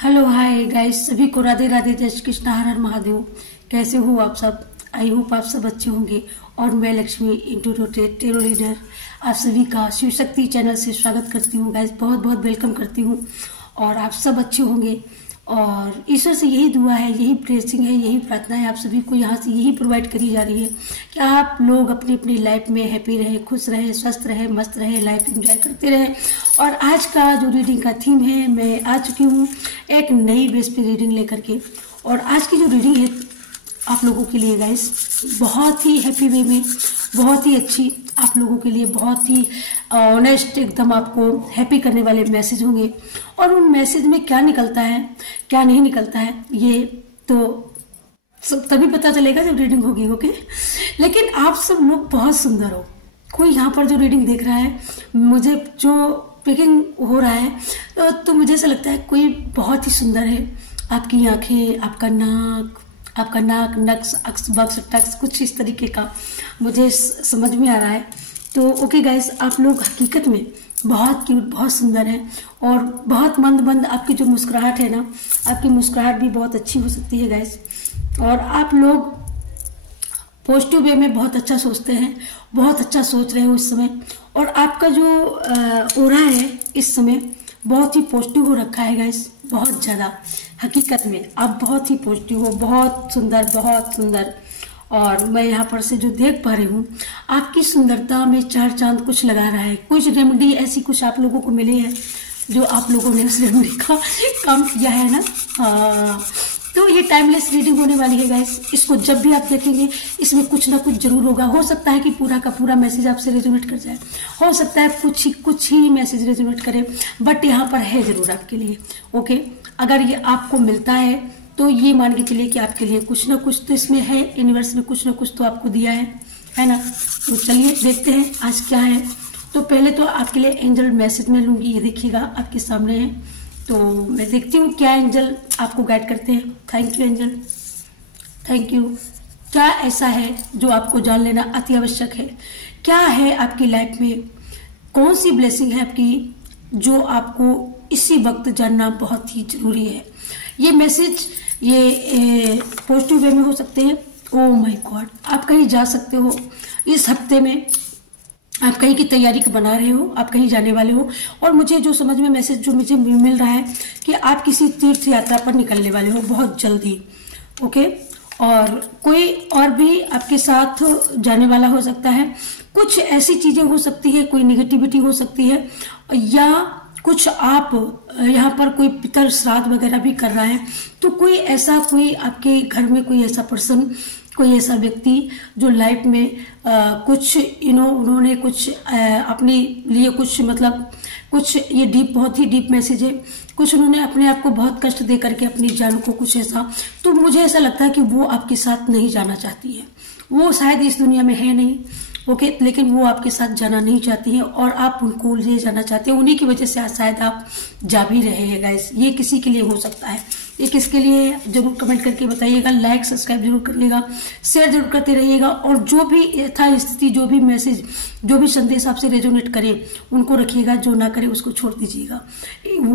Hello hi guys, सभी को राधे राधे, जय श्री कृष्ण, हर हर महादेव। कैसे हो आप सब? आई होप आप सब अच्छे होंगे। और मैं लक्ष्मी इंटू टेरो रीडर आप सभी का शिव शक्ति चैनल से स्वागत करती हूँ गाइस, बहुत बहुत वेलकम करती हूँ। और आप सब अच्छे होंगे और ईश्वर से यही दुआ है, यही ब्लेसिंग है, यही प्रार्थना है, आप सभी को यहाँ से यही प्रोवाइड करी जा रही है कि आप लोग अपनी अपनी लाइफ में हैप्पी रहे, खुश रहे, स्वस्थ रहे, मस्त रहे, लाइफ एंजॉय करते रहे। और आज का जो रीडिंग का थीम है, मैं आ चुकी हूँ एक नई बेस पे रीडिंग लेकर के। और आज की जो रीडिंग है आप लोगों के लिए गाइस बहुत ही हैप्पी वे में, बहुत ही अच्छी, आप लोगों के लिए बहुत ही ऑनेस्ट, एकदम आपको हैप्पी करने वाले मैसेज होंगे। और उन मैसेज में क्या निकलता है क्या नहीं निकलता है ये तो सब तभी पता चलेगा जब रीडिंग होगी। ओके, लेकिन आप सब लोग बहुत सुंदर हो। कोई यहाँ पर जो रीडिंग देख रहा है, मुझे जो पिकिंग हो रहा है तो मुझे ऐसा लगता है कोई बहुत ही सुंदर है। आपकी आंखें, आपका नाक, नक्स, अक्स, बक्स, टक्स, कुछ इस तरीके का मुझे समझ में आ रहा है। तो ओके गाइस, आप लोग हकीकत में बहुत क्यूट, बहुत सुंदर हैं और बहुत मंद आपकी जो मुस्कुराहट है ना, आपकी मुस्कुराहट भी बहुत अच्छी हो सकती है गाइस। और आप लोग पॉजिटिव वे में बहुत अच्छा सोचते हैं, बहुत अच्छा सोच रहे हो इस समय। और आपका जो ओरा है इस समय बहुत ही पॉजिटिव हो रखा है गाइस, बहुत ज्यादा। हकीकत में आप बहुत ही पॉजिटिव हो, बहुत सुंदर, बहुत सुंदर। और मैं यहाँ पर से जो देख पा रही हूँ, आपकी सुंदरता में चार चांद कुछ लगा रहा है। कुछ रेमेडी ऐसी कुछ आप लोगों को मिली है जो आप लोगों ने उस रेमेडी का काम किया है ना। तो ये टाइमलेस रीडिंग होने वाली है गाइस। इसको जब भी आप देखेंगे इसमें कुछ ना कुछ जरूर होगा। हो सकता है कि पूरा का पूरा मैसेज आपसे रेजोनेट कर जाए, हो सकता है कुछ ही मैसेज रेजोनेट करे, बट यहाँ पर है जरूर आपके लिए। ओके, अगर ये आपको मिलता है तो ये मान के चलिए कि आपके लिए कुछ ना कुछ तो इसमें है, यूनिवर्स ने कुछ ना कुछ तो आपको दिया है ना। तो चलिए देखते हैं आज क्या है। तो पहले तो आपके लिए एंजल मैसेज में लूंगी, ये देखिएगा आपके सामने है। तो मैं देखती हूँ क्या एंजल आपको गाइड करते हैं। Thank you angel, thank you. क्या ऐसा है जो आपको जान लेना अति आवश्यक है? क्या है आपकी लाइफ में, कौन सी ब्लेसिंग है आपकी जो आपको इसी वक्त जानना बहुत ही जरूरी है? ये मैसेज ये पॉजिटिव वे में हो सकते हैं। ओ माय गॉड, आप कहीं जा सकते हो इस हफ्ते में, आप कहीं की तैयारी बना रहे हो, आप कहीं जाने वाले हो। और मुझे जो समझ में मैसेज जो मुझे मिल रहा है कि आप किसी तीर्थ यात्रा पर निकलने वाले हो बहुत जल्दी। ओके, और कोई और भी आपके साथ जाने वाला हो सकता है। कुछ ऐसी चीजें हो सकती है, कोई निगेटिविटी हो सकती है, या कुछ आप यहाँ पर कोई पितर श्राद्ध वगैरह भी कर रहा है। तो कोई ऐसा, कोई आपके घर में कोई ऐसा पर्सन, कोई ऐसा व्यक्ति जो लाइफ में कुछ उन्होंने कुछ अपने लिए कुछ, मतलब कुछ, ये डीप, बहुत ही डीप मैसेज है। कुछ उन्होंने अपने आप को बहुत कष्ट दे करके अपनी जान को कुछ ऐसा, तो मुझे ऐसा लगता है कि वो आपके साथ नहीं जाना चाहती है। वो शायद इस दुनिया में है नहीं, ओके, लेकिन वो आपके साथ जाना नहीं चाहती है और आप उनको ले जाना चाहते हैं। उन्हीं की वजह से शायद आप जा भी रहे हैं गाइस। ये किसी के लिए हो सकता है, ये किसके लिए जरूर कमेंट करके बताइएगा। लाइक सब्सक्राइब जरूर करिएगा, शेयर जरूर करते रहिएगा। और जो भी यथा स्थिति, जो भी मैसेज, जो भी संदेश आपसे रेजोनेट करे उनको रखिएगा, जो ना करे उसको छोड़ दीजिएगा।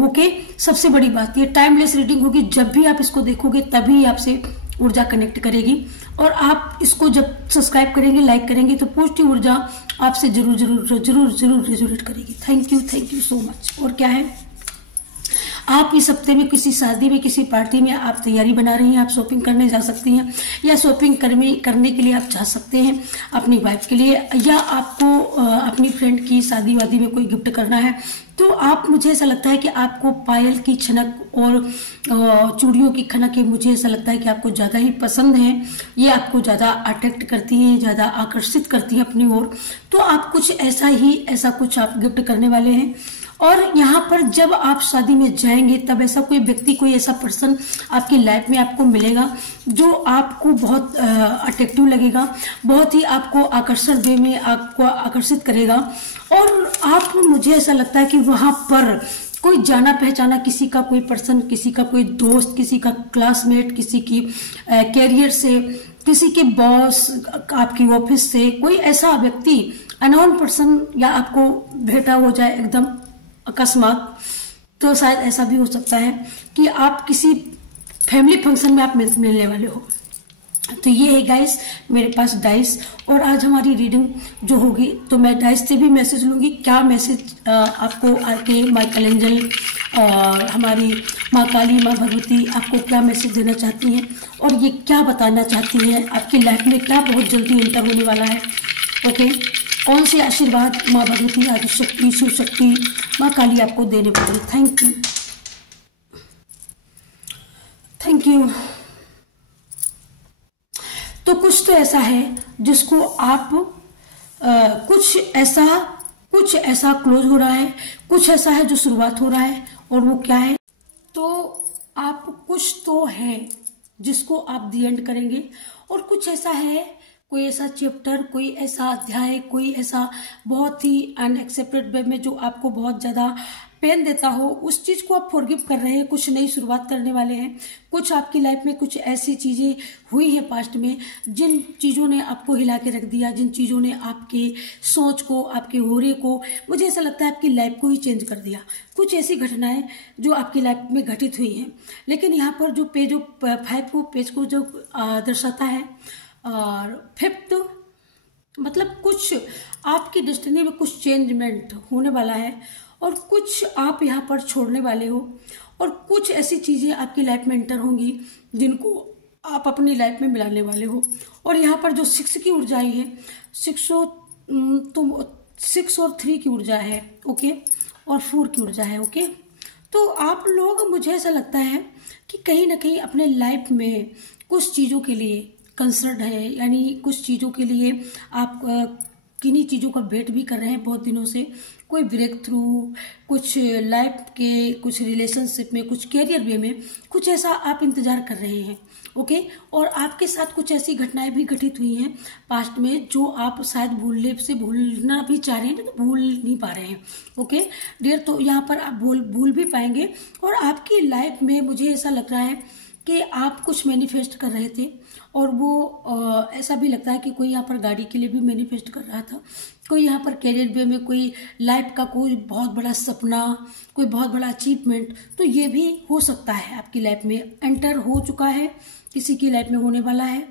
ओके, सबसे बड़ी बात ये टाइमलेस रीडिंग होगी। जब भी आप इसको देखोगे तभी आपसे ऊर्जा कनेक्ट करेगी। और आप इसको जब सब्सक्राइब करेंगे, लाइक करेंगे, तो पॉजिटिव ऊर्जा आपसे जरूर जरूर जरूर जरूर रेजोनेट करेगी। Thank you so much. और क्या है, आप इस हफ्ते में किसी शादी में, किसी पार्टी में आप तैयारी बना रही हैं, आप शॉपिंग करने जा सकती हैं, या शॉपिंग करने के लिए आप जा सकते हैं अपनी वाइफ के लिए, या आपको अपनी फ्रेंड की शादी वादी में कोई गिफ्ट करना है। तो आप, मुझे ऐसा लगता है कि आपको पायल की छनक और चूड़ियों की खनक, मुझे ऐसा लगता है कि आपको ज्यादा ही पसंद है। ये आपको ज्यादा अट्रैक्ट करती है, ज्यादा आकर्षित करती है अपनी ओर। तो आप कुछ ऐसा कुछ आप गिफ्ट करने वाले हैं। और यहाँ पर जब आप शादी में जाएंगे तब ऐसा कोई व्यक्ति, कोई ऐसा पर्सन आपकी लाइफ में आपको मिलेगा जो आपको बहुत अट्रैक्टिव लगेगा, बहुत ही आपको आकर्षण वे में आपको आकर्षित करेगा। और आप, मुझे ऐसा लगता है कि वहां पर कोई जाना पहचाना किसी का कोई पर्सन, किसी का कोई दोस्त, किसी का क्लासमेट, किसी की कैरियर से, किसी के बॉस, आपकी ऑफिस से कोई ऐसा व्यक्ति, अननोन पर्सन, या आपको भेंटा हो जाए एकदम अकस्मात। तो शायद ऐसा भी हो सकता है कि आप किसी फैमिली फंक्शन में आप मिलने वाले हो। तो ये है गाइस मेरे पास डाइस, और आज हमारी रीडिंग जो होगी तो मैं डाइस से भी मैसेज लूंगी, क्या मैसेज आपको आके माँ कैलेंजल और हमारी माँ काली माँ भगवती आपको क्या मैसेज देना चाहती हैं, और ये क्या बताना चाहती हैं आपकी लाइफ में क्या बहुत जल्दी एंटर होने वाला है। ओके, कौन से आशीर्वाद माँ भगवती, आदिशक्ति, शिव शक्ति, माँ काली आपको देने वाली। Thank you, thank you. तो कुछ तो ऐसा है जिसको आप कुछ ऐसा क्लोज हो रहा है, कुछ ऐसा है जो शुरुआत हो रहा है, और वो क्या है, तो आप कुछ तो है जिसको आप दी एंड करेंगे, और कुछ ऐसा है, कोई ऐसा चैप्टर, कोई ऐसा अध्याय, कोई ऐसा बहुत ही अनएक्सेप्टेड वे में जो आपको बहुत ज्यादा पेन देता हो, उस चीज को आप फॉरगिव कर रहे हैं, कुछ नई शुरुआत करने वाले हैं। कुछ आपकी लाइफ में कुछ ऐसी चीजें हुई हैं पास्ट में जिन चीजों ने आपको हिला के रख दिया, जिन चीजों ने आपके सोच को, आपके होरे को, मुझे ऐसा लगता है आपकी लाइफ को ही चेंज कर दिया। कुछ ऐसी घटनाएं जो आपकी लाइफ में घटित हुई हैं, लेकिन यहाँ पर जो पेज 5 पेज को जो दर्शाता है, और 5 मतलब कुछ आपकी डेस्टिनी में कुछ चेंजमेंट होने वाला है, और कुछ आप यहाँ पर छोड़ने वाले हो, और कुछ ऐसी चीजें आपकी लाइफ में एंटर होंगी जिनको आप अपनी लाइफ में मिलाने वाले हो। और यहाँ पर जो 6 की ऊर्जा आई है, 6 और 3 की ऊर्जा है, ओके, और 4 की ऊर्जा है, ओके। तो आप लोग, मुझे ऐसा लगता है कि कहीं ना कहीं अपने लाइफ में कुछ चीजों के लिए कंसर्न है, यानी कुछ चीजों के लिए आप किन्हीं चीजों का वेट भी कर रहे हैं बहुत दिनों से। कोई ब्रेक थ्रू, कुछ लाइफ के, कुछ रिलेशनशिप में, कुछ कैरियर वे में, कुछ ऐसा आप इंतजार कर रहे हैं, ओके। और आपके साथ कुछ ऐसी घटनाएं भी घटित हुई हैं पास्ट में जो आप शायद भूलना भी चाह रहे हैं, तो भूल नहीं पा रहे हैं, ओके डियर। तो यहाँ पर आप भूल भी पाएंगे, और आपकी लाइफ में मुझे ऐसा लग रहा है कि आप कुछ मैनिफेस्ट कर रहे थे, और वो ऐसा भी लगता है कि कोई यहाँ पर गाड़ी के लिए भी मैनिफेस्ट कर रहा था, कोई यहाँ पर कैरियर वे में कोई लाइफ का कोई बहुत बड़ा सपना, कोई बहुत बड़ा अचीवमेंट, तो ये भी हो सकता है आपकी लाइफ में एंटर हो चुका है, किसी की लाइफ में होने वाला है,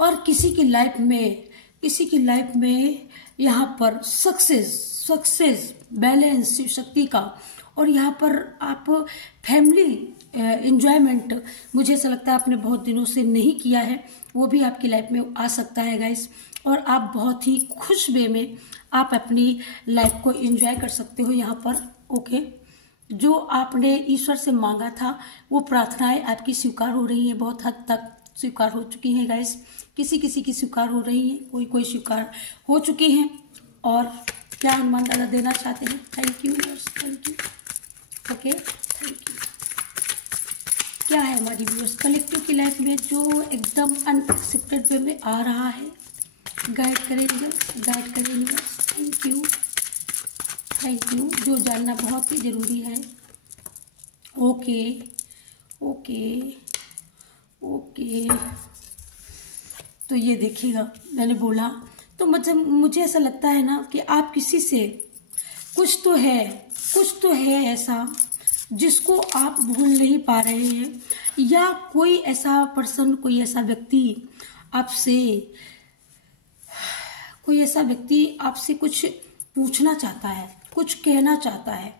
और किसी की लाइफ में यहाँ पर सक्सेस बैलेंस शक्ति का, और यहाँ पर आप फैमिली एंजॉयमेंट, मुझे ऐसा लगता है आपने बहुत दिनों से नहीं किया है, वो भी आपकी लाइफ में आ सकता है गाइस। और आप बहुत ही खुश वे में आप अपनी लाइफ को एंजॉय कर सकते हो यहाँ पर, ओके। जो आपने ईश्वर से मांगा था वो प्रार्थनाएं आपकी स्वीकार हो रही हैं, बहुत हद तक स्वीकार हो चुकी हैं गाइस। किसी की स्वीकार हो रही है, कोई स्वीकार हो चुकी हैं। और क्या हनुमान दादा देना चाहते हैं? Thank you, thank you, okay, thank you. क्या है हमारी व्यूअर्स कलेक्टिव की लाइफ में जो एकदम अनएक्सेप्टेड वे में आ रहा है? गाइड करें यूनिवर्स, थैंक यू। जो जानना बहुत ही जरूरी है, ओके। तो ये देखिएगा, मैंने बोला तो मुझे ऐसा लगता है ना कि आप किसी से कुछ तो है ऐसा जिसको आप भूल नहीं पा रहे हैं, या कोई ऐसा पर्सन, कोई ऐसा व्यक्ति आपसे कुछ पूछना चाहता है, कुछ कहना चाहता है,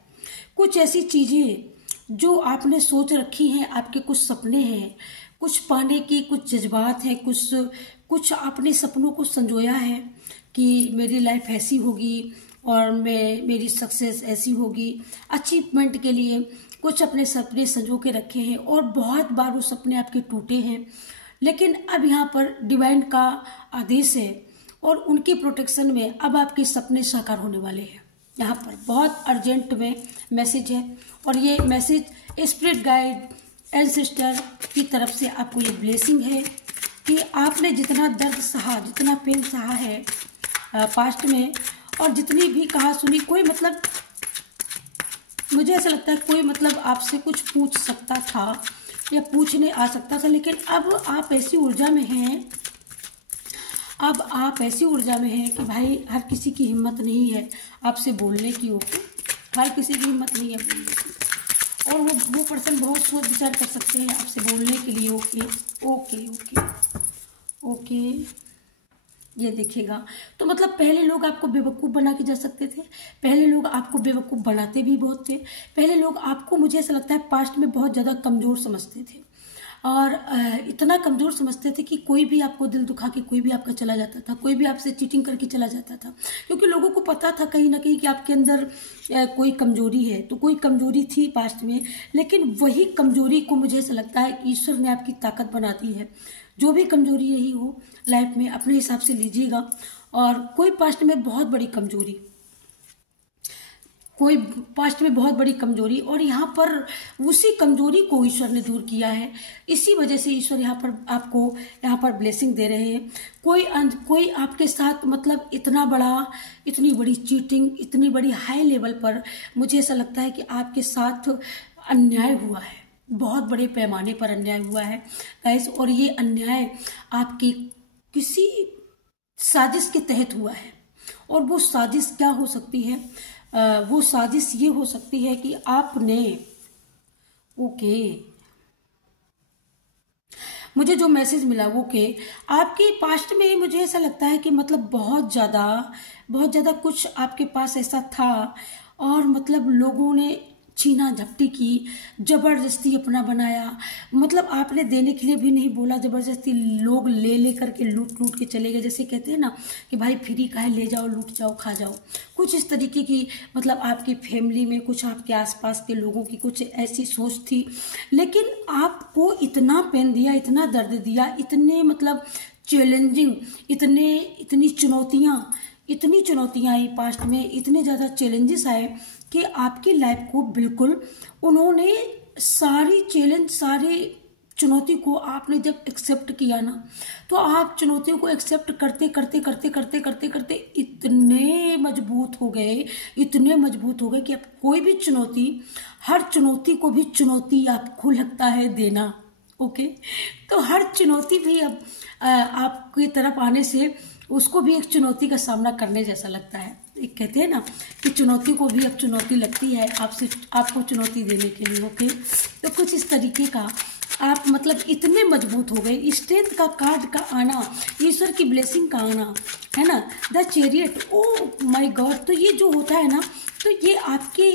कुछ ऐसी चीजें जो आपने सोच रखी हैं, आपके कुछ सपने हैं, कुछ पाने की कुछ जज्बात हैं, कुछ आपने सपनों को संजोया है कि मेरी लाइफ ऐसी होगी और मेरी सक्सेस ऐसी होगी। अचीवमेंट के लिए कुछ अपने सपने संजो के रखे हैं, और बहुत बार वो सपने आपके टूटे हैं, लेकिन अब यहाँ पर डिवाइन का आदेश है और उनकी प्रोटेक्शन में अब आपके सपने साकार होने वाले हैं। यहाँ पर बहुत अर्जेंट में मैसेज है, और ये मैसेज स्पिरिट गाइड एंसेस्टर की तरफ से आपको ये ब्लेसिंग है कि आपने जितना दर्द सहा, जितना पेन सहा है पास्ट में, और जितनी भी कहा सुनी, कोई मतलब मुझे ऐसा लगता है कोई मतलब आपसे कुछ पूछ सकता था या पूछने आ सकता था, लेकिन अब आप ऐसी ऊर्जा में हैं, कि भाई हर किसी की हिम्मत नहीं है आपसे बोलने की। ओके, भाई किसी की हिम्मत नहीं है बोलने की, और वो पर्सन बहुत सोच विचार कर सकते हैं आपसे बोलने के लिए। ओके ओके ओके ओके, ये देखिएगा। तो मतलब पहले लोग आपको बेवकूफ़ बना के जा सकते थे, पहले लोग आपको बेवकूफ़ बनाते भी बहुत थे, पहले लोग आपको, मुझे ऐसा लगता है पास्ट में बहुत ज़्यादा कमज़ोर समझते थे, और इतना कमज़ोर समझते थे कि कोई भी आपको दिल दुखा के कोई भी आपका चला जाता था, कोई भी आपसे चीटिंग करके चला जाता था, क्योंकि लोगों को पता था कहीं ना कहीं कि आपके अंदर कोई कमजोरी है। तो कोई कमजोरी थी पास्ट में, लेकिन वही कमजोरी को मुझे ऐसा लगता है ईश्वर ने आपकी ताकत बना दी है। जो भी कमजोरी रही हो लाइफ में अपने हिसाब से लीजिएगा। और कोई पास्ट में बहुत बड़ी कमजोरी, कोई पास्ट में बहुत बड़ी कमजोरी, और यहाँ पर उसी कमजोरी को ईश्वर ने दूर किया है। इसी वजह से ईश्वर यहाँ पर आपको यहाँ पर ब्लेसिंग दे रहे हैं। कोई आपके साथ मतलब इतनी बड़ी चीटिंग, इतनी बड़ी हाई लेवल पर मुझे ऐसा लगता है कि आपके साथ अन्याय हुआ है, बहुत बड़े पैमाने पर अन्याय हुआ है गाइस। और ये अन्याय आपकी किसी साजिश के तहत हुआ है। और वो साजिश क्या हो सकती है? वो साजिश ये हो सकती है कि आपने, ओके, मुझे जो मैसेज मिला वो के आपके पास्ट में मुझे ऐसा लगता है कि मतलब बहुत ज्यादा कुछ आपके पास ऐसा था, और मतलब लोगों ने छीना झपटी की, जबरदस्ती अपना बनाया। मतलब आपने देने के लिए भी नहीं बोला, जबरदस्ती लोग ले करके लूट के चले गए। जैसे कहते हैं ना कि भाई फ्री का है, ले जाओ, लूट जाओ, खा जाओ। कुछ इस तरीके की मतलब आपकी फैमिली में, कुछ आपके आसपास के लोगों की कुछ ऐसी सोच थी। लेकिन आपको इतना पेन दिया, इतना दर्द दिया, इतने मतलब चैलेंजिंग, इतनी चुनौतियां आई पास्ट में, इतने ज्यादा चैलेंजेस आए कि आपकी लाइफ को बिल्कुल उन्होंने सारी चुनौती को आपने जब एक्सेप्ट किया ना, तो आप चुनौतियों को एक्सेप्ट करते इतने मजबूत हो गए कि अब कोई भी चुनौती, हर चुनौती को भी चुनौती आपको लगता है देना। ओके, तो हर चुनौती भी अब आपकी तरफ आने से उसको भी एक चुनौती का सामना करने जैसा लगता है। एक कहते हैं ना कि चुनौती को भी अब चुनौती लगती है आपको चुनौती देने के लिए। ओके, तो कुछ इस तरीके का आप मतलब इतने मजबूत हो गए। स्ट्रेंथ का कार्ड का आना, ईश्वर की ब्लेसिंग का आना, है ना, the chariot, oh my God. तो ये जो होता है ना, तो ये आपके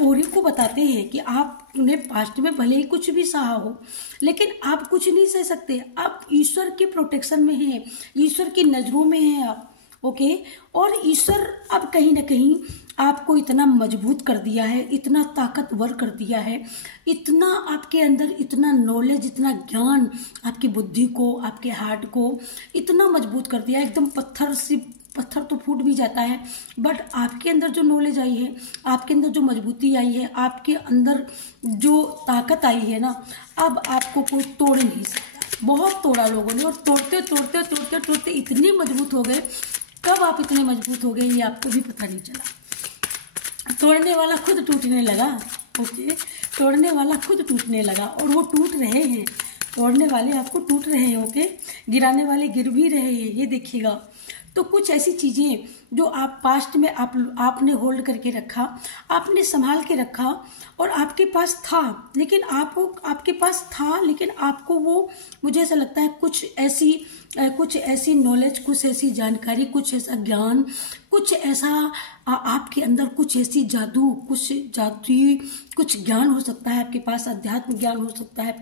ओरे को बताते हैं कि आपने पास्ट में भले ही कुछ भी सहा हो, लेकिन आप कुछ नहीं सह सकते। आप ईश्वर के प्रोटेक्शन में हैं, ईश्वर की नजरों में हैं आप। ओके, और ईश्वर अब कहीं ना कहीं आपको इतना मजबूत कर दिया है, इतना ताकतवर कर दिया है, इतना आपके अंदर इतना नॉलेज, इतना ज्ञान, आपकी बुद्धि को, आपके हार्ट को इतना मजबूत कर दिया है। एकदम पत्थर तो फूट भी जाता है, बट आपके अंदर जो नॉलेज आई है, आपके अंदर जो मजबूती आई है, आपके अंदर जो ताकत आई है ना, अब आपको कोई तोड़ नहीं सकता। बहुत तोड़ा लोगों ने, और तोड़ते इतने मजबूत हो गए। कब आप इतने मजबूत हो गए ये आपको भी पता नहीं चला। तोड़ने वाला खुद टूटने लगा। ओके, तोड़ने वाला खुद टूटने लगा, और वो टूट रहे हैं। तोड़ने वाले आपको टूट रहे हैं। ओके, गिराने वाले गिर भी रहे हैं, ये देखिएगा। तो कुछ ऐसी चीजें जो आप पास्ट में आपने होल्ड करके रखा, आपने संभाल के रखा, और आपके पास था, लेकिन आपके पास था, लेकिन आपको वो, मुझे ऐसा लगता है कुछ ऐसी नॉलेज, कुछ ऐसी जानकारी, कुछ ऐसा ज्ञान, कुछ ऐसा आपके अंदर, कुछ ऐसी जादू, कुछ ज्ञान हो सकता है आपके पास, अध्यात्म ज्ञान हो सकता है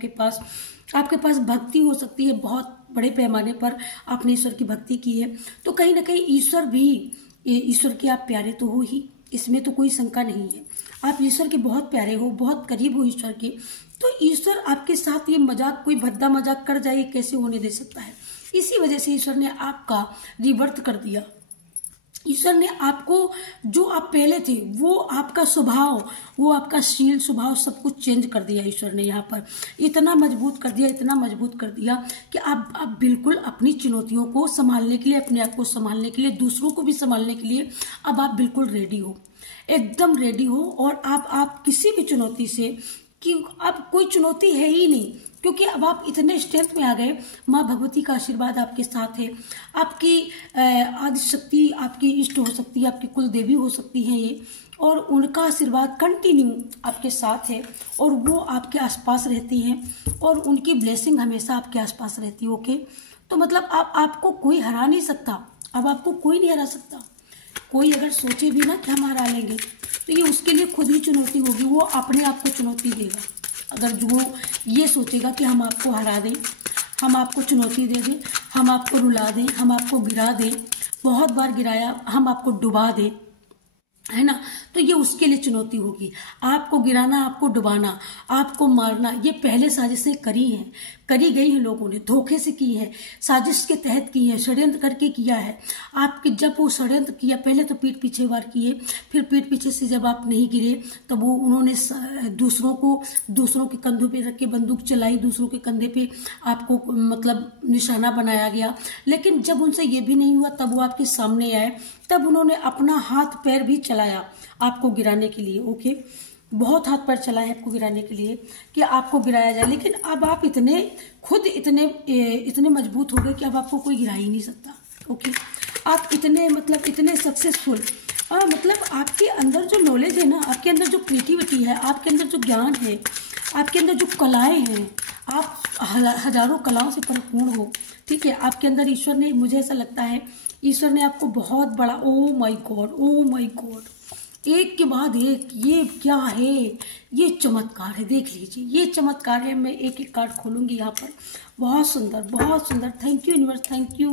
आपके पास भक्ति हो सकती है। बहुत बड़े पैमाने पर आपने ईश्वर की भक्ति की है, तो कहीं ना कहीं ईश्वर के आप प्यारे तो हो ही, इसमें तो कोई शंका नहीं है। आप ईश्वर के बहुत प्यारे हो, बहुत करीब हो ईश्वर के। तो ईश्वर आपके साथ ये मजाक, कोई भद्दा मजाक कर जाए, कैसे होने दे सकता है? इसी वजह से ईश्वर ने आपका रिवर्थ कर दिया। ईश्वर ने आपको, जो आप पहले थे, वो आपका स्वभाव, वो आपका शील स्वभाव सब कुछ चेंज कर दिया। ईश्वर ने यहाँ पर इतना मजबूत कर दिया कि आप बिल्कुल अपनी चुनौतियों को संभालने के लिए, अपने आप को संभालने के लिए, दूसरों को भी संभालने के लिए अब आप बिल्कुल रेडी हो, एकदम रेडी हो। और आप किसी भी चुनौती से, कि अब कोई चुनौती है ही नहीं, क्योंकि अब आप इतने स्ट्रेंथ में आ गए। माँ भगवती का आशीर्वाद आपके साथ है, आपकी आदिशक्ति, आपकी इष्ट हो सकती है, आपकी कुल देवी हो सकती है ये, और उनका आशीर्वाद कंटिन्यू आपके साथ है और वो आपके आसपास रहती हैं और उनकी ब्लेसिंग हमेशा आपके आसपास रहती है। ओके, तो मतलब आपको कोई हरा नहीं सकता, अब आपको कोई नहीं हरा सकता। कोई अगर सोचे भी ना कि हम हरा लेंगे तो ये उसके लिए खुद ही चुनौती होगी, वो अपने आप को चुनौती देगा। अगर जो ये सोचेगा कि हम आपको हरा दें, हम आपको चुनौती दे दें, हम आपको रुला दें, हम आपको गिरा दें, बहुत बार गिराया, हम आपको डुबा दें, है ना, तो ये उसके लिए चुनौती होगी। आपको गिराना, आपको डुबाना, आपको मारना, ये पहले साजिशें करी गई हैं, लोगों ने धोखे से की है, साजिश के तहत की है, षड्यंत्र करके किया है। आपके जब वो षड्यंत्र किया, पहले तो पीठ पीछे वार किए, फिर पीठ पीछे से जब आप नहीं गिरे तब वो उन्होंने दूसरों के कंधों पे रख के बंदूक चलाई, दूसरों के कंधे पे आपको मतलब निशाना बनाया गया। लेकिन जब उनसे ये भी नहीं हुआ तब वो आपके सामने आए, तब उन्होंने अपना हाथ पैर भी चलाया आपको गिराने के लिए। ओके, बहुत हाथ पैर चलाए आपको गिराने के लिए कि आपको गिराया जाए। लेकिन अब आप इतने मजबूत हो गए कि अब आपको कोई गिरा ही नहीं सकता। ओके, आप इतने सक्सेसफुल, मतलब आपके अंदर जो नॉलेज है ना, आपके अंदर जो क्रिएटिविटी है, आपके अंदर जो ज्ञान है, आपके अंदर जो कलाएं हैं, आप हजारों कलाओं से परिपूर्ण हो। ठीक है, आपके अंदर ईश्वर ने, मुझे ऐसा लगता है ईश्वर ने आपको बहुत बड़ा, ओ माय गॉड, एक के बाद एक, ये क्या है, ये चमत्कार है, देख लीजिए, ये चमत्कार है। मैं एक एक कार्ड खोलूंगी यहाँ पर, बहुत सुंदर। Thank you universe, thank you.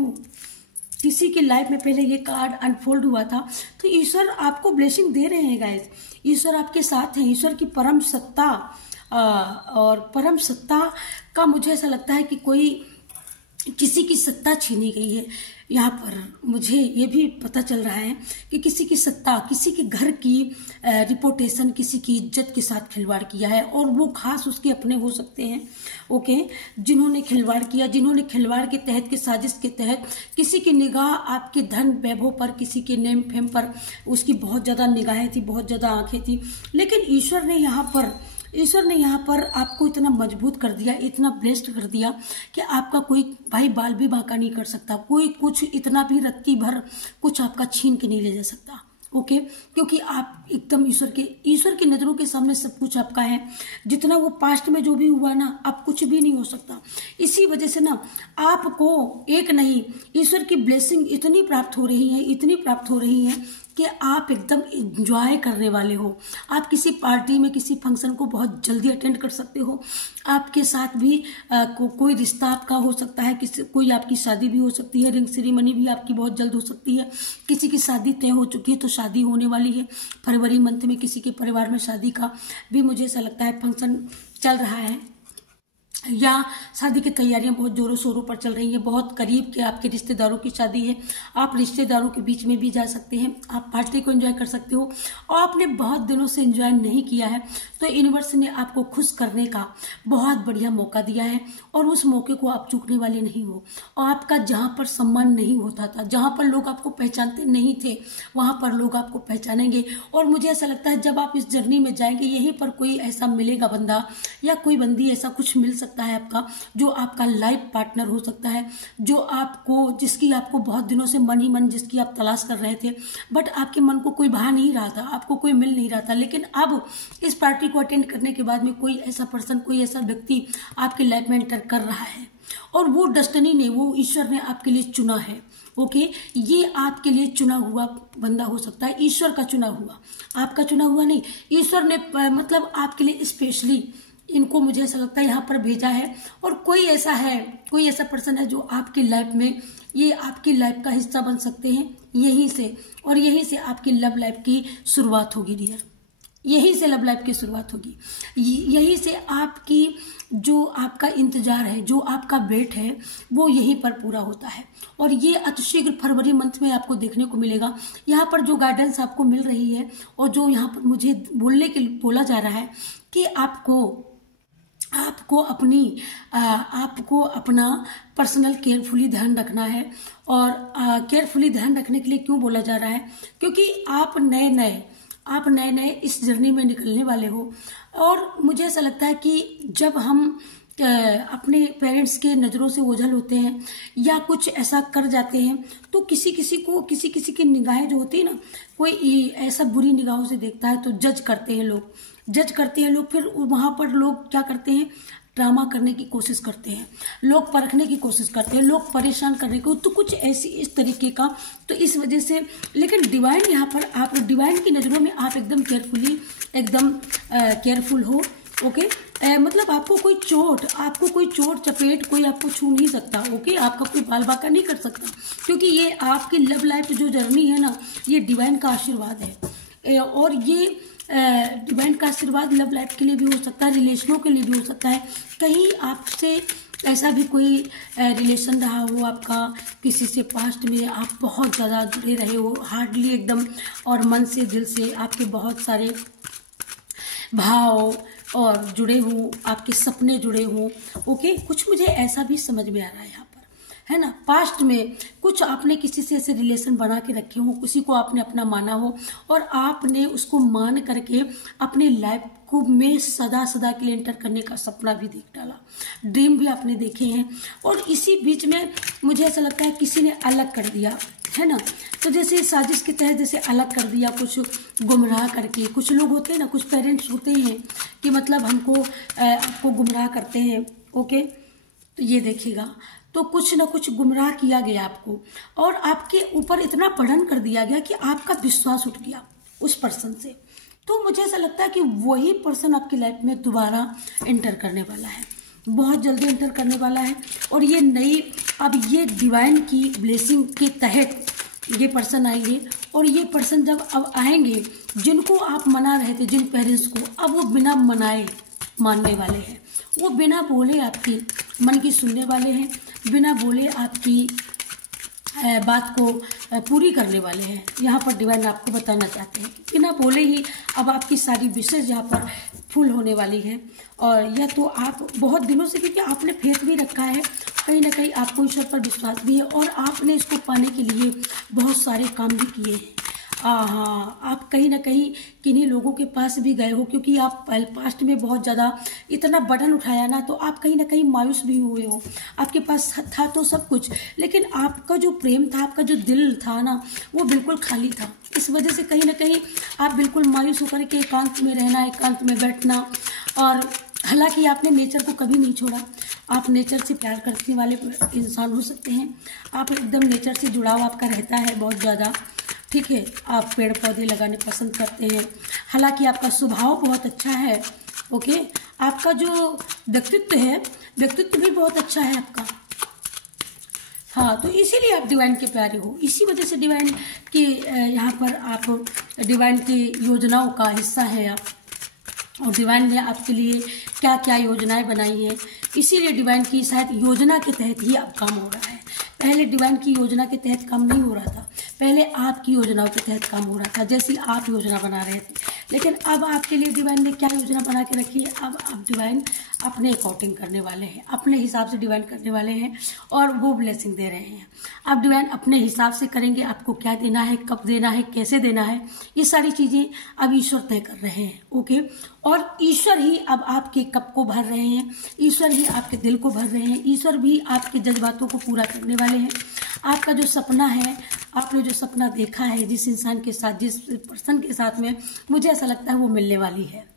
किसी की लाइफ में पहले ये कार्ड अनफोल्ड हुआ था, तो ईश्वर आपको ब्लेसिंग दे रहे हैं गाइस, ईश्वर आपके साथ है। ईश्वर की परम सत्ता और परम सत्ता का मुझे ऐसा लगता है कि कोई किसी की सत्ता छीनी गई है। यहाँ पर मुझे ये भी पता चल रहा है कि किसी की सत्ता, किसी के घर की रिपोर्टेशन, किसी की इज्जत के साथ खिलवाड़ किया है, और वो खास उसके अपने हो सकते हैं। ओके, जिन्होंने खिलवाड़ किया, जिन्होंने खिलवाड़ के तहत के साजिश के तहत किसी की निगाह आपके धन वैभव पर, किसी के नेम फेम पर उसकी बहुत ज्यादा निगाहें थी, बहुत ज्यादा आंखें थी। लेकिन ईश्वर ने यहाँ पर आपको इतना मजबूत कर दिया, इतना ब्लेस्ड कर दिया कि आपका कोई भाई बाल भी बांका नहीं कर सकता, कोई कुछ इतना भी रत्ती भर कुछ आपका छीन के नहीं ले जा सकता। ओके, क्योंकि आप एकदम ईश्वर की नजरों के सामने सब कुछ आपका है। जितना वो पास्ट में जो भी हुआ ना, अब कुछ भी नहीं हो सकता। इसी वजह से ना आपको एक नहीं, ईश्वर की ब्लेसिंग इतनी प्राप्त हो रही है कि आप एकदम एंजॉय करने वाले हो। आप किसी पार्टी में, किसी फंक्शन को बहुत जल्दी अटेंड कर सकते हो। आपके साथ भी कोई रिश्ता आपका हो सकता है, कोई आपकी शादी भी हो सकती है, रिंग सेरेमनी भी आपकी बहुत जल्द हो सकती है। किसी की शादी तय हो चुकी है तो शादी होने वाली है। फरवरी मंथ में किसी के परिवार में शादी का भी मुझे ऐसा लगता है फंक्शन चल रहा है, या शादी की तैयारियां बहुत जोरों शोरों पर चल रही है। बहुत करीब के आपके रिश्तेदारों की शादी है, आप रिश्तेदारों के बीच में भी जा सकते हैं, आप पार्टी को एंजॉय कर सकते हो। और आपने बहुत दिनों से एंजॉय नहीं किया है तो यूनिवर्स ने आपको खुश करने का बहुत बढ़िया मौका दिया है, और उस मौके को आप चूकने वाले नहीं हो। और आपका जहां पर सम्मान नहीं होता था, जहां पर लोग आपको पहचानते नहीं थे, वहां पर लोग आपको पहचानेंगे। और मुझे ऐसा लगता है जब आप इस जर्नी में जाएंगे, यहीं पर कोई ऐसा मिलेगा बंदा या कोई बंदी, ऐसा कुछ मिल सकता है आपका, जो आपका लाइफ पार्टनर हो सकता है, जिसकी आपको बहुत दिनों से मन ही मन जिसकी आप तलाश कर रहे थे, बट आपके मन को कोई भा नहीं रहा था, आपको कोई मिल नहीं रहा था। लेकिन अब इस पार्टी को अटेंड करने के बाद में कोई ऐसा पर्सन, कोई ऐसा व्यक्ति आपके लाइफ में एंटर कर रहा है, और वो डेस्टिनी ने, वो ईश्वर ने आपके लिए चुना है। ओके, ये आपके लिए चुना हुआ बंदा हो सकता है, ईश्वर का चुना हुआ, आपका चुना हुआ नहीं। ईश्वर ने मतलब आपके लिए स्पेशली इनको, मुझे ऐसा लगता है, यहाँ पर भेजा है। और कोई ऐसा पर्सन है जो आपकी लाइफ में, ये आपकी लाइफ का हिस्सा बन सकते हैं यहीं से, और यहीं से आपकी लव लाइफ की शुरुआत होगी डियर, यहीं से लव लाइफ की शुरुआत होगी, यहीं से आपकी जो आपका इंतजार है, जो आपका वेट है, वो यहीं पर पूरा होता है। और ये अतिशीघ्र फरवरी मंथ में आपको देखने को मिलेगा। यहाँ पर जो गाइडेंस आपको मिल रही है, और जो यहाँ पर मुझे बोलने के लिए बोला जा रहा है कि आपको अपना पर्सनल केयरफुली ध्यान रखना है। और केयरफुली ध्यान रखने के लिए क्यों बोला जा रहा है, क्योंकि आप नए नए इस जर्नी में निकलने वाले हो। और मुझे ऐसा लगता है कि जब हम अपने पेरेंट्स के नज़रों से ओझल होते हैं या कुछ ऐसा कर जाते हैं, तो किसी किसी की निगाहें जो होती है ना, कोई ऐसा बुरी निगाहों से देखता है तो जज करते हैं लोग, फिर वहां पर लोग क्या करते हैं, ड्रामा करने की कोशिश करते हैं, लोग परखने की कोशिश करते हैं, लोग परेशान करने को, तो कुछ ऐसी इस तरीके का। तो इस वजह से, लेकिन डिवाइन यहाँ पर, आप डिवाइन की नज़रों में आप एकदम केयरफुल हो। ओके, मतलब आपको कोई चोट चपेट कोई आपको छू नहीं सकता। ओके, आपका कोई बाल बाका नहीं कर सकता, क्योंकि ये आपकी लव लाइफ जो जर्नी है ना, ये डिवाइन का आशीर्वाद है। और ये डिवाइन का आशीर्वाद लव लाइफ के लिए भी हो सकता है, रिलेशनों के लिए भी हो सकता है। कहीं आपसे ऐसा भी कोई रिलेशन रहा हो आपका किसी से पास्ट में, आप बहुत ज़्यादा जुड़े रहे हो, हार्डली एकदम, और मन से दिल से आपके बहुत सारे भाव और जुड़े हो, आपके सपने जुड़े हो। ओके, कुछ मुझे ऐसा भी समझ में आ रहा है यहाँ पर, है ना। पास्ट में कुछ आपने किसी से ऐसे रिलेशन बना के रखे हो, किसी को आपने अपना माना हो और आपने उसको मान करके अपनी लाइफ को में सदा के लिए एंटर करने का सपना भी देख डाला, ड्रीम भी आपने देखे हैं। और इसी बीच में मुझे ऐसा लगता है किसी ने अलग कर दिया, है ना। तो जैसे साजिश के तहत जैसे अलग कर दिया, कुछ गुमराह करके। कुछ लोग होते हैं ना, कुछ पेरेंट्स होते हैं कि मतलब आपको गुमराह करते हैं। ओके, तो ये देखिएगा, तो कुछ ना कुछ गुमराह किया गया आपको, और आपके ऊपर इतना पढ़न कर दिया गया कि आपका विश्वास उठ गया उस पर्सन से। तो मुझे ऐसा लगता है कि वही पर्सन आपकी लाइफ में दोबारा एंटर करने वाला है, बहुत जल्दी एंटर करने वाला है। और ये अब ये डिवाइन की ब्लेसिंग के तहत ये पर्सन आएंगे, और ये पर्सन जब अब आएंगे, जिनको आप मना रहे थे, जिन पेरेंट्स को, अब वो बिना मनाए मानने वाले हैं, वो बिना बोले आपकी मन की सुनने वाले हैं, बिना बोले आपकी बात को पूरी करने वाले हैं। यहाँ पर डिवाइन आपको बताना चाहते हैं, बिना बोले ही अब आपकी सारी विशेष यहाँ पर फुल होने वाली है। और यह तो आप बहुत दिनों से, क्योंकि आपने फेथ भी रखा है, कहीं ना कहीं आपको ईश्वर पर विश्वास भी है, और आपने इसको पाने के लिए बहुत सारे काम भी किए हैं। हाँ, आप कहीं ना कहीं किन्हीं लोगों के पास भी गए हो, क्योंकि आप पास्ट में बहुत ज़्यादा इतना बर्डन उठाया ना, तो आप कहीं ना कहीं मायूस भी हुए हो। आपके पास था तो सब कुछ, लेकिन आपका जो प्रेम था, आपका जो दिल था ना, वो बिल्कुल खाली था। इस वजह से कहीं ना कहीं आप बिल्कुल मायूस होकर के एकांत में रहना, एकांत में बैठना। और हालांकि आपने नेचर को कभी नहीं छोड़ा, आप नेचर से प्यार करने वाले इंसान हो सकते हैं, आप एकदम नेचर से जुड़ाव आपका रहता है बहुत ज़्यादा, ठीक है। आप पेड़ पौधे लगाने पसंद करते हैं, हालांकि आपका स्वभाव बहुत अच्छा है। ओके, आपका जो व्यक्तित्व है, व्यक्तित्व भी बहुत अच्छा है आपका। हाँ, तो इसीलिए आप डिवाइन के प्यारे हो, इसी वजह से डिवाइन की यहाँ पर आप डिवाइन की योजनाओं का हिस्सा है आप, और डिवाइन ने आपके लिए क्या क्या योजनाएं बनाई हैं, इसीलिए डिवाइन की शायद योजना के तहत ही अब काम हो रहा है। पहले डिवाइन की योजना के तहत काम नहीं हो रहा था, पहले आपकी योजनाओं के तहत काम हो रहा था, जैसी आप योजना बना रहे थे। लेकिन अब आपके लिए डिवाइन ने क्या योजना बना के रखी है, अब आप डिवाइन अपने अकॉर्डिंग करने वाले हैं, अपने हिसाब से डिवाइन करने वाले हैं, और वो ब्लेसिंग दे रहे हैं। अब डिवाइन अपने हिसाब से करेंगे, आपको क्या देना है, कब देना है, कैसे देना है, ये सारी चीज़ें अब ईश्वर तय कर रहे हैं। ओके, और ईश्वर ही अब आपके कप को भर रहे हैं, ईश्वर ही आपके दिल को भर रहे हैं, ईश्वर भी आपके जज्बातों को पूरा करने वाले हैं। आपका जो सपना है, आपने जो सपना देखा है, जिस इंसान के साथ, जिस पर्सन के साथ में, मुझे ऐसा लगता है वो मिलने वाली है।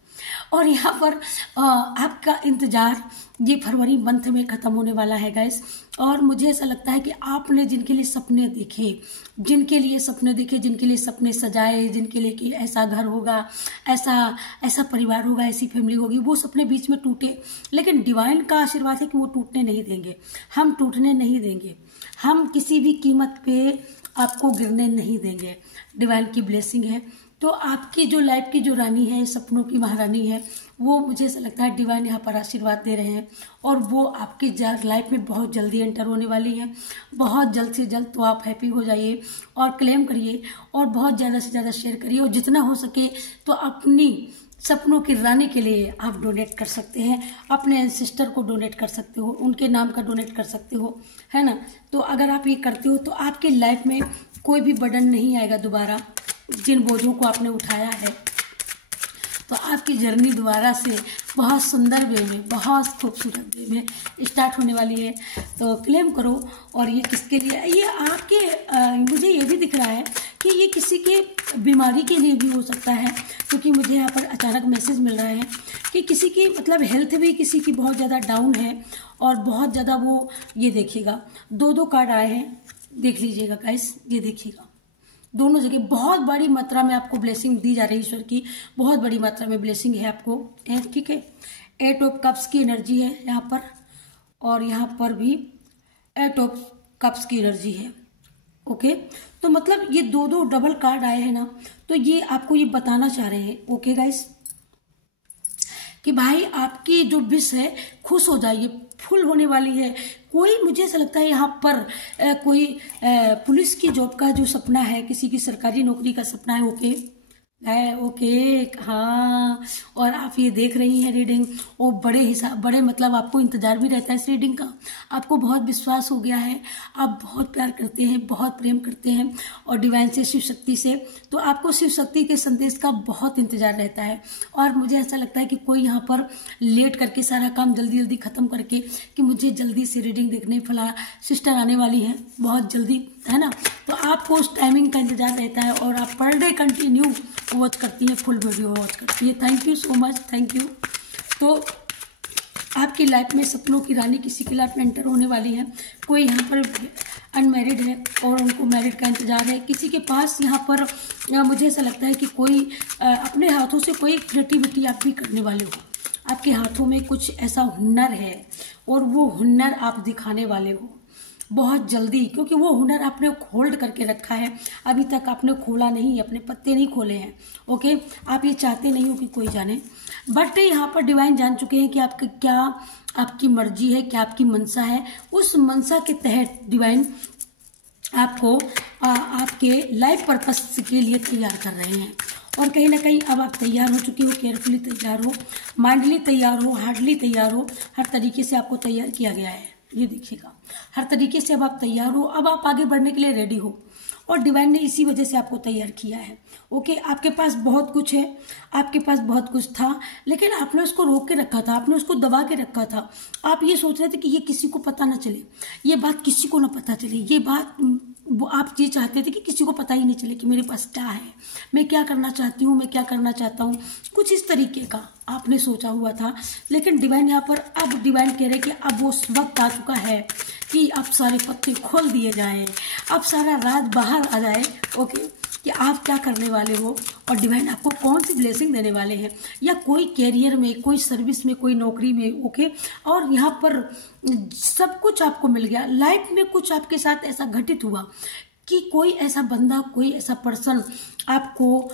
और यहाँ पर आपका इंतजार ये फरवरी मंथ में खत्म होने वाला है गाइस। और मुझे ऐसा लगता है कि आपने जिनके लिए सपने देखे, जिनके लिए सपने सजाए, जिनके लिए कि ऐसा घर होगा, ऐसा परिवार होगा, ऐसी फैमिली होगी, वो सपने बीच में टूटे। लेकिन डिवाइन का आशीर्वाद है कि वो टूटने नहीं देंगे, हम टूटने नहीं देंगे, हम किसी भी कीमत पे आपको गिरने नहीं देंगे। डिवाइन की ब्लेसिंग है। तो आपकी जो लाइफ की जो रानी है, सपनों की महारानी है, वो मुझे ऐसा लगता है डिवाइन यहाँ पर आशीर्वाद दे रहे हैं, और वो आपकी लाइफ में बहुत जल्दी एंटर होने वाली है, बहुत जल्द से जल्द। तो आप हैप्पी हो जाइए और क्लेम करिए, और बहुत ज़्यादा से ज़्यादा शेयर करिए, और जितना हो सके तो अपनी सपनों की रानी के लिए आप डोनेट कर सकते हैं, अपने एंसेस्टर को डोनेट कर सकते हो, उनके नाम का डोनेट कर सकते हो, है ना। तो अगर आप ये करते हो तो आपकी लाइफ में कोई भी बर्डन नहीं आएगा दोबारा, जिन बोझों को आपने उठाया है। तो आपकी जर्नी दोबारा से बहुत सुंदर वे में, बहुत खूबसूरत वे में स्टार्ट होने वाली है। तो क्लेम करो। और ये किसके लिए, ये आपके मुझे ये भी दिख रहा है कि ये किसी के बीमारी के लिए भी हो सकता है, क्योंकि मुझे यहाँ पर अचानक मैसेज मिल रहा है कि किसी की मतलब हेल्थ भी किसी की बहुत ज़्यादा डाउन है और बहुत ज़्यादा वो, ये देखिएगा 2-2 कार्ड आए हैं, देख लीजिएगा गाइस, ये देखिएगा दोनों जगह बहुत बड़ी मात्रा में आपको ब्लेसिंग दी जा रही है, ईश्वर की बहुत बड़ी मात्रा में ब्लेसिंग है आपको, ठीक है। 8 ऑफ कप्स की एनर्जी है यहाँ पर, और यहाँ पर भी 8 ऑफ कप्स की एनर्जी है। ओके, तो मतलब ये 2-2 डबल कार्ड आए हैं ना, तो ये आपको ये बताना चाह रहे हैं, ओके गाइस, कि भाई आपकी जो विश है खुश हो जाइए, फुल होने वाली है। कोई, मुझे ऐसा लगता है यहाँ पर कोई पुलिस की जॉब का जो सपना है, किसी की सरकारी नौकरी का सपना है, ओके है, ओके, हाँ। और आप ये देख रही हैं रीडिंग, वो बड़े मतलब आपको इंतजार भी रहता है इस रीडिंग का, आपको बहुत विश्वास हो गया है, आप बहुत प्यार करते हैं, बहुत प्रेम करते हैं और डिवाइन से, शिव शक्ति से, तो आपको शिव शक्ति के संदेश का बहुत इंतजार रहता है। और मुझे ऐसा लगता है कि कोई यहाँ पर लेट करके सारा काम जल्दी जल्दी खत्म करके कि मुझे जल्दी से रीडिंग देखने, फला सिस्टर आने वाली है बहुत जल्दी, है ना, तो आपको उस टाइमिंग का इंतजार रहता है और आप पर डे कंटिन्यू वॉच करती है, फुल वीडियो वॉच करती है। Thank you so much, thank you. तो आपकी लाइफ में सपनों की रानी किसी की लाइफ में एंटर होने वाली है। कोई यहाँ पर अनमैरिड है और उनको मैरिड का इंतजार है। किसी के पास यहाँ पर मुझे ऐसा लगता है कि कोई अपने हाथों से कोई क्रिएटिविटी आप भी करने वाले हो, आपके हाथों में कुछ ऐसा हुनर है और वो हुनर आप दिखाने वाले हो बहुत जल्दी, क्योंकि वो हुनर आपने होल्ड करके रखा है, अभी तक आपने खोला नहीं, अपने पत्ते नहीं खोले हैं, ओके। आप ये चाहते नहीं हो कि कोई जाने, बट यहाँ पर डिवाइन जान चुके हैं कि आपका क्या, आपकी मर्जी है, क्या आपकी मनसा है। उस मनसा के तहत डिवाइन आपको आपके लाइफ पर्पस के लिए तैयार कर रहे हैं। और कहीं ना कहीं अब आप तैयार हो चुकी हो, केयरफुली तैयार हो, माइंडली तैयार हो, हार्डली तैयार हो, हर तरीके से आपको तैयार किया गया है। ये देखिएगा, हर तरीके से अब आप तैयार हो, अब आप आगे बढ़ने के लिए रेडी हो और डिवाइन ने इसी वजह से आपको तैयार किया है, ओके। आपके पास बहुत कुछ है, आपके पास बहुत कुछ था, लेकिन आपने उसको रोक के रखा था, आपने उसको दबा के रखा था। आप ये सोच रहे थे कि ये किसी को पता ना चले, ये बात किसी को ना पता चले, ये बात वो आप ये चाहते थे कि किसी को पता ही नहीं चले कि मेरे पास क्या है, मैं क्या करना चाहती हूँ, मैं क्या करना चाहता हूँ, कुछ इस तरीके का आपने सोचा हुआ था। लेकिन डिवाइन यहाँ पर, अब डिवाइन कह रहे कि अब वो वक्त आ चुका है कि अब सारे पत्ते खोल दिए जाएं, अब सारा राज बाहर आ जाए, ओके, कि आप क्या करने वाले हो और डिवाइन आपको कौन सी ब्लेसिंग देने वाले हैं, या कोई कैरियर में, कोई सर्विस में, कोई नौकरी में, ओके। और यहाँ पर सब कुछ आपको मिल गया। लाइफ में कुछ आपके साथ ऐसा घटित हुआ कि कोई ऐसा बंदा, कोई ऐसा पर्सन आपको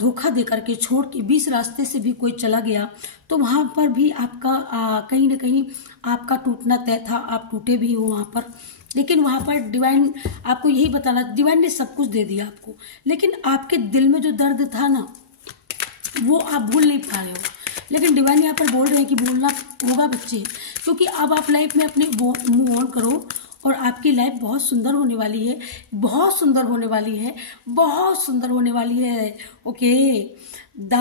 धोखा दे करके छोड़ के 20 रास्ते से भी कोई चला गया, तो वहां पर भी आपका कहीं ना कहीं आपका टूटना तय था, आप टूटे भी हो वहां पर। लेकिन वहां पर डिवाइन आपको यही बताना, डिवाइन ने सब कुछ दे दिया आपको, लेकिन आपके दिल में जो दर्द था ना, वो आप भूल नहीं पा रहे हो। लेकिन डिवाइन यहाँ पर बोल रहे हैं कि भूलना होगा बच्चे, क्योंकि अब आप लाइफ में अपने मूव ऑन करो और आपकी लाइफ बहुत सुंदर होने वाली है, बहुत सुंदर होने वाली है, बहुत सुंदर होने वाली है, ओके। द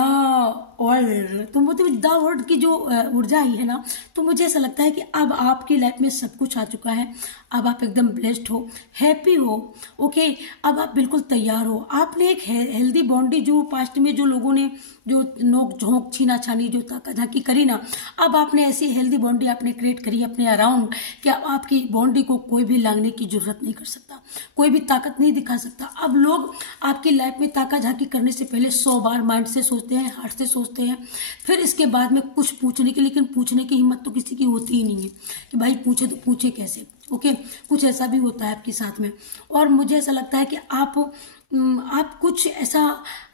वर्ल्ड, तो मतलब द वर्ल्ड की जो ऊर्जा आई है ना, तो मुझे ऐसा लगता है कि अब आपकी लाइफ में सब कुछ आ चुका है। अब आप एकदम ब्लेस्ड हो, हैप्पी हो, ओके। अब आप बिल्कुल तैयार हो। आपने एक हेल्दी बॉडी, जो पास्ट में जो लोगों ने जो नोक झोंक, छीना छानी, जो ताका झाकी करी ना, अब आपने ऐसी हेल्दी बॉडी आपने क्रिएट करी अपने अराउंड कि आपकी बॉडी को कोई भी लांगने की जरूरत नहीं कर सकता, कोई भी ताकत नहीं दिखा सकता। अब लोग आपकी लाइफ में ताका झाकी करने से पहले 100 बार माइंड से सोचते हैं, हार्ट से सोचते हैं, फिर इसके बाद में कुछ पूछने की, लेकिन पूछने की हिम्मत तो किसी की होती ही नहीं है कि भाई पूछे तो पूछे कैसे, ओके। कुछ ऐसा भी होता है आपके साथ में। और मुझे ऐसा लगता है कि आप कुछ ऐसा,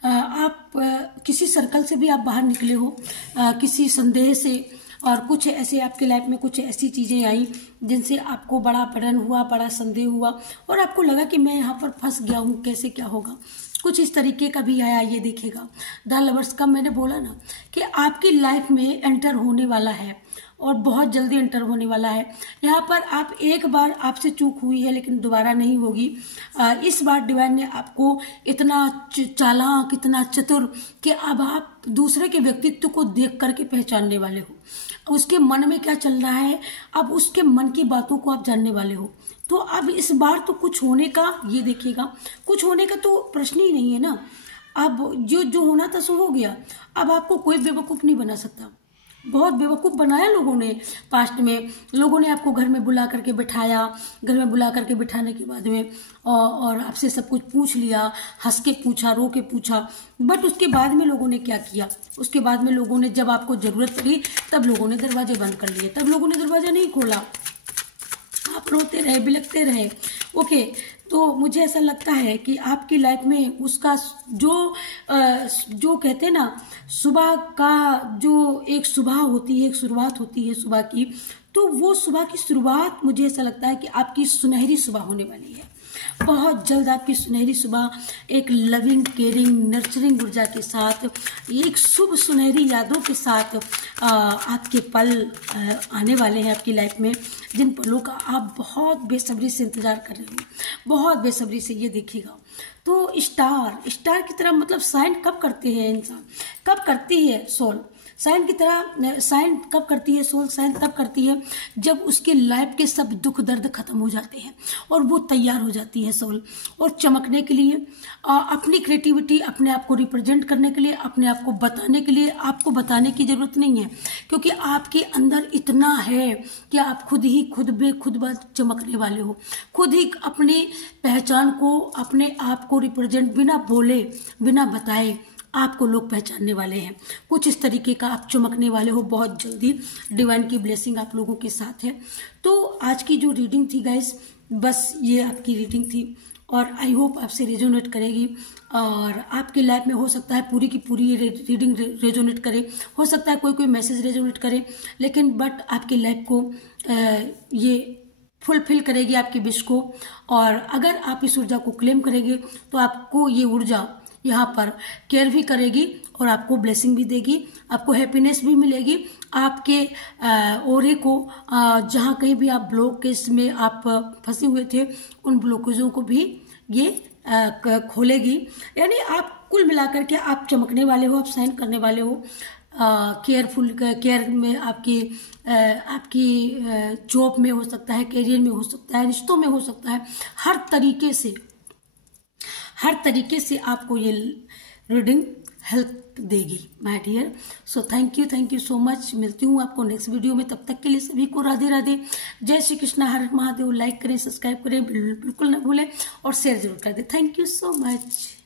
आप किसी सर्कल से भी आप बाहर निकले हो, किसी संदेह से, और कुछ ऐसे आपके लाइफ में कुछ ऐसी चीजें आई जिनसे आपको बड़ा बर्डन हुआ, बड़ा संदेह हुआ और आपको लगा कि मैं यहाँ पर फंस गया हूँ, कैसे क्या होगा, कुछ इस तरीके का भी आया। ये देखिएगा द लवर्स का, मैंने बोला ना कि आपकी लाइफ में एंटर होने वाला है और बहुत जल्दी एंटर होने वाला है। यहाँ पर आप एक बार आपसे चूक हुई है लेकिन दोबारा नहीं होगी। इस बार डिवाइन ने आपको इतना चालाक, इतना चतुर कि अब आप दूसरे के व्यक्तित्व को देख करके पहचानने वाले हो। उसके मन में क्या चल रहा है, अब उसके मन की बातों को आप जानने वाले हो। तो अब इस बार तो कुछ होने का, ये देखिएगा, कुछ होने का तो प्रश्न ही नहीं है ना। अब जो होना था सो हो गया। अब आपको कोई बेवकूफ नहीं बना सकता। बहुत बेवकूफ बनाया लोगों ने पास्ट में। लोगों ने आपको घर में बुला करके बिठाया, घर में बुला करके बिठाने के बाद में और आपसे सब कुछ पूछ लिया, हंस के पूछा, रो के पूछा। बट उसके बाद में लोगों ने क्या किया, उसके बाद में लोगों ने जब आपको जरूरत पड़ी तब लोगों ने दरवाजे बंद कर लिए, तब लोगों ने दरवाजा नहीं खोला। आप रोते रहे, बिलखते रहे। ओके, तो मुझे ऐसा लगता है कि आपकी लाइफ में उसका जो कहते हैं ना, सुबह का जो एक सुबह होती है, एक शुरुआत होती है सुबह की, तो वो सुबह की शुरुआत मुझे ऐसा लगता है कि आपकी सुनहरी सुबह होने वाली है। बहुत जल्द आपकी सुनहरी सुबह एक लविंग, केयरिंग, नर्चरिंग ऊर्जा के साथ, एक शुभ सुनहरी यादों के साथ आपके पल आने वाले हैं आपकी लाइफ में, जिन पलों का आप बहुत बेसब्री से इंतजार कर रहे हो, बहुत बेसब्री से। ये देखिएगा, तो स्टार की तरह मतलब साइन कब करते हैं इंसान, कब करती है सोल साइन की तरह, साइन कब करती है सोल, साइन तब करती है जब उसके लाइफ के सब दुख दर्द खत्म हो जाते हैं और वो तैयार हो जाती है सोल, और चमकने के लिए, अपनी क्रिएटिविटी, अपने आप को रिप्रेजेंट करने के लिए, अपने आप को बताने के लिए। आपको बताने की जरूरत नहीं है, क्योंकि आपके अंदर इतना है कि आप खुद चमकने वाले हो। खुद ही अपनी पहचान को, अपने आप को रिप्रेजेंट बिना बोले, बिना बताए आपको लोग पहचानने वाले हैं। कुछ इस तरीके का आप चमकने वाले हो बहुत जल्दी। डिवाइन की ब्लेसिंग आप लोगों के साथ है। तो आज की जो रीडिंग थी गाइस, बस ये आपकी रीडिंग थी और आई होप आपसे रेजोनेट करेगी और आपकी लाइफ में हो सकता है पूरी की पूरी रीडिंग रेजोनेट करे, हो सकता है कोई मैसेज रेजोनेट करे, लेकिन बट आपकी लाइफ को ये फुलफिल करेगी, आपकी विश को। और अगर आप इस ऊर्जा को क्लेम करेंगे तो आपको ये ऊर्जा यहाँ पर केयर भी करेगी और आपको ब्लेसिंग भी देगी, आपको हैप्पीनेस भी मिलेगी। आपके ओरे को जहाँ कहीं भी आप ब्लॉकेज में आप फंसे हुए थे, उन ब्लॉकेजों को भी ये खोलेगी। यानी आप कुल मिलाकर के आप चमकने वाले हो, आप साइन करने वाले हो। केयर में आपकी जॉब में हो सकता है, करियर में हो सकता है, रिश्तों में हो सकता है, हर तरीके से आपको ये रीडिंग हेल्प देगी my dear. So thank you so much. मिलती हूँ आपको नेक्स्ट वीडियो में, तब तक के लिए सभी को राधे राधे, जय श्री कृष्णा, हर महादेव। लाइक करें, सब्सक्राइब करें, बिल्कुल ना भूलें और शेयर जरूर कर दें। Thank you so much.